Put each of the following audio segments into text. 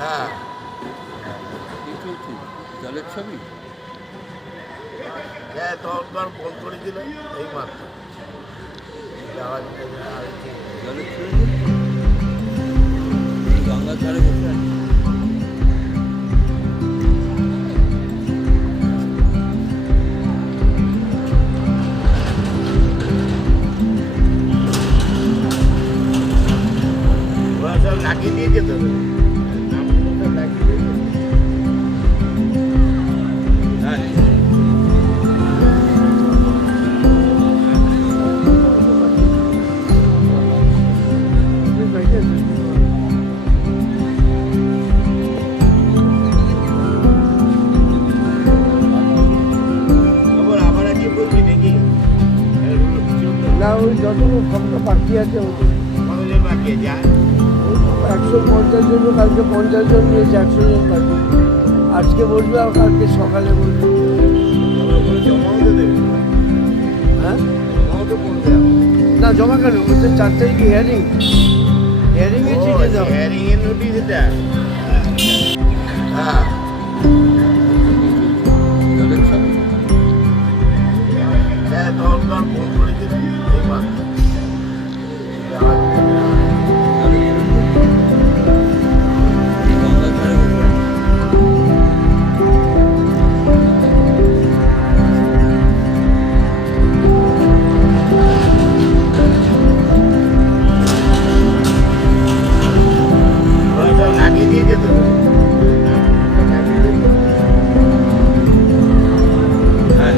হ্যাঁ কি চলছে জলের ছবি? হ্যাঁ তখনকার ফোন করেছিল এই মাত্র যাওয়ার জলের ছবি গঙ্গার ধারে বসে আছে। ওরা সব লাগিয়ে দিয়ে যেত নামগুলো সব লাগিয়ে দিয়ে যেত। হ্যাঁ খবর আবার আজকে বলবি নাকি না ওই যতগুলো ফটো বাকি আছে কতজন বাকি যায় 150 জন, কালকে 50 জন নিয়েছে, 100 জন বাকি। আজকে বসবে আর কালকে সকালে বসবে। জমাও তো দেবে হ্যাঁ জমাও তো করতে হবে না জমা কেন বলছে 4 তারিখে হিয়ারিং, হিয়ারিংয়ে চিঠি দাও। হেয়ারিং এর নোটিশ এটা হ্যাঁ জলের ছবি হ্যাঁ তখনকার ফোন করেছিল এই মাত্র যাওয়ার গঙ্গার ধারে বসে আছে। ওরা সব লাগিয়ে দিয়ে যেত নামগুলো সব লাগিয়ে দিয়ে যেত। হ্যাঁ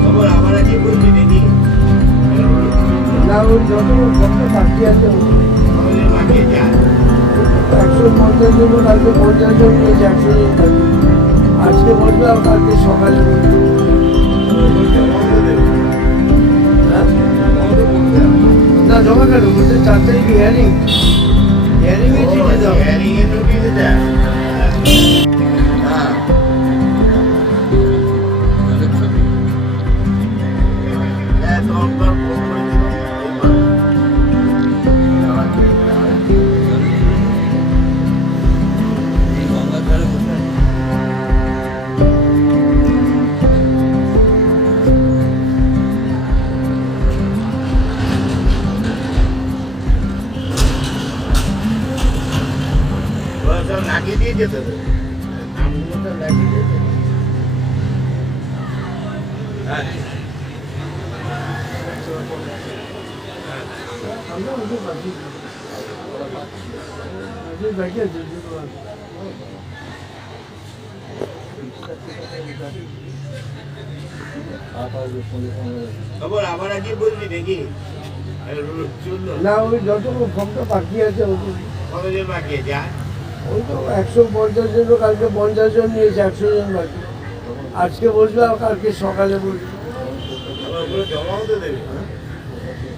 খবর আবার আজকে বলবি নাকি না ওই যতগুলো ফটো বাকি আছে কতজন বাকি যায় 150 জন, কালকে 50 জন নিয়েছে, 100 জন বাকি। আজকে বসবে আর কালকে সকালে বসবে। জমাও তো দেবে হ্যাঁ জমাও তো করতে হবে না জমা কেন বলছে 4 তারিখে হিয়ারিং, হিয়ারিংয়ে চিঠি দাও। হেয়ারিং এর নোটিশ এটা হ্যাঁ জলের ছবি হ্যাঁ তখনকার ফোন করেছিল এই মাত্র যাওয়ার গঙ্গার ধারে বসে আছে। ওরা সব লাগিয়ে দিয়ে যেত নামগুলো সব লাগিয়ে দিয়ে যেত হ্যাঁ আমরা ওদের বাকি বাকি আছে খবর আবার আজকে বলবি নাকি চললো না ওই যতগুলো ফটো বাকি আছে কতজন বাকি যায় ওই তো 150 জন, কালকে 50 জন নিয়েছে, 100 জন বাকি। আজকে বসবে আর কালকে সকালে বসবে। ওগুলো জমাও তো দেবে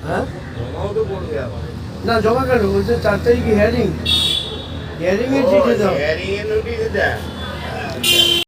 হ্যাঁ জমাও তো করবে আবার না জমা কেন বলছে 4 তারিখে হিয়ারিং, হিয়ারিংয়ে চিঠি দাও। হেয়ারিং এর নোটিশ এটা